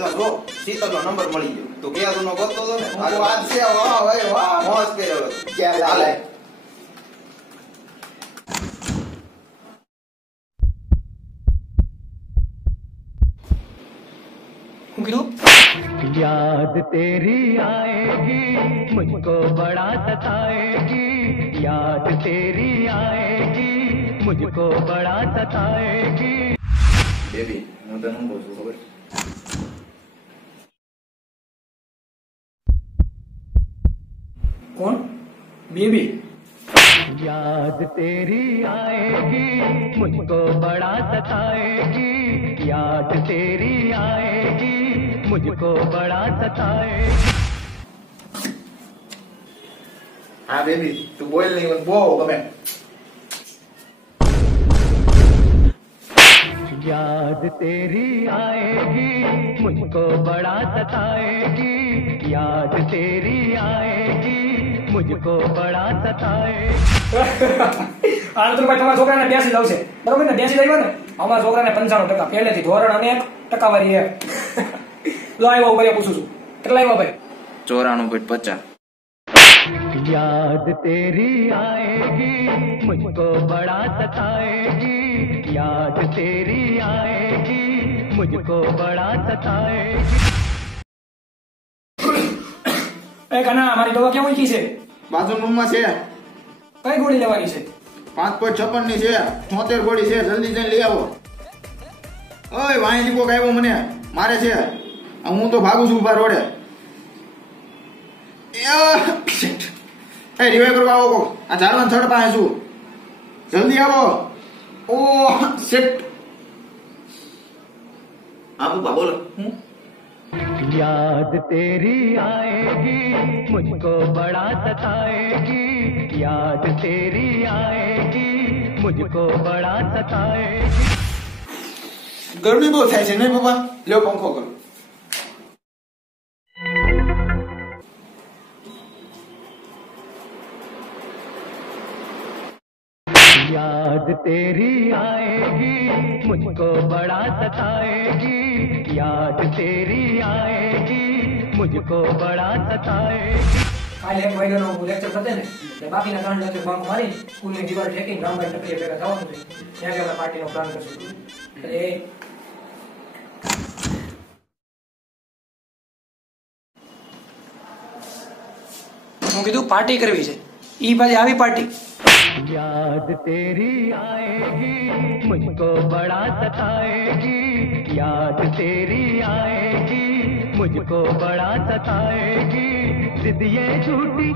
પેલા જો શીતલનો નંબર મળી ગયો. તું કેયાનો ગોતતો હતો ને? વાત છે. વાહ ભાઈ વાહ, મોજ કર્યો. ક્યાં હાલે? હું કીધું? याद तेरी आएगी मुझको बड़ा सताएगी, याद तेरी आएगी मुझको बड़ा सताएगी. બેબી હું તને શું કહું છું ખબર? કોણ? બેબી? याद तेरी आएगी मुझको बड़ा सताएगी, याद तेरी आएगी मुझको बड़ा सताएगी. હા બેબી તું બોલ નહીં, બહુ ગમે. याद तेरी आएगी मुझको बड़ा सताएगी, याद तेरी आएगी मुझको बड़ा सताएगी. આ તો ભાઈ તમારા છોકરાને 82 લાવશે બરોબર ને? 82 લાવ્યો ને? અમારા છોકરાને 95% પહેલેથી ધોરણ અને ટકાવારી હે. લો આવ્યો ભાઈ, પૂછું છું કેટલા આવ્યા ભાઈ? 94.50. याद तेरी आएगी मुझको बड़ा सताएगी, याद तेरी आएगी मुझको बड़ा सताएगी. એ કાના મારી દવા ક્યાં મૂકી છે? બાજુ રૂમમાં છે. કઈ ગોળી લેવાની છે? 5.56 ની છે. 73 ગોળી છે, જલ્દી જઈને લઈ આવો. ઓય વાંહી કોક આવ્યો, મને મારે છે. હું તો ભાગું છું ઉભા રોડે. એ રિવાઈવ કરવા આવો કોક. આ ઝાડવાન થડ પાસે છું, જલ્દી આવો. ઓ શિટ. હા પપ્પા બોલો. હું याद तेरी आएगी मुझको बड़ा सताएगी, याद तेरी आएगी मुझको बड़ा सताएगी. ગરમી બહુ થાય છે નહીં પપ્પા? લ્યો પંખો કરો. याद तेरी आएगी मुझको बड़ा सताएगी, याद तेरी आएगी मुझको बड़ा सताएगी. કાલે એક મહિનાનો લેક્ચર થશે ને એટલે બાકીના 3 લેક્ચર બંક મારી સ્કૂલની દિવાલ ઠેકીને રામભાઈ ટકરીએ ભેગા થવાનું છે. ત્યાં આપણે પાર્ટીનો પ્લાન કરશું. એટલે હું કીધું પાર્ટી કરવી છે, ઈ પાછી આવી પાર્ટી. याद तेरी आएगी मुझको बड़ा सताएगी, याद तेरी आएगी मुझको बड़ा सताएगी. जिद ये झूठी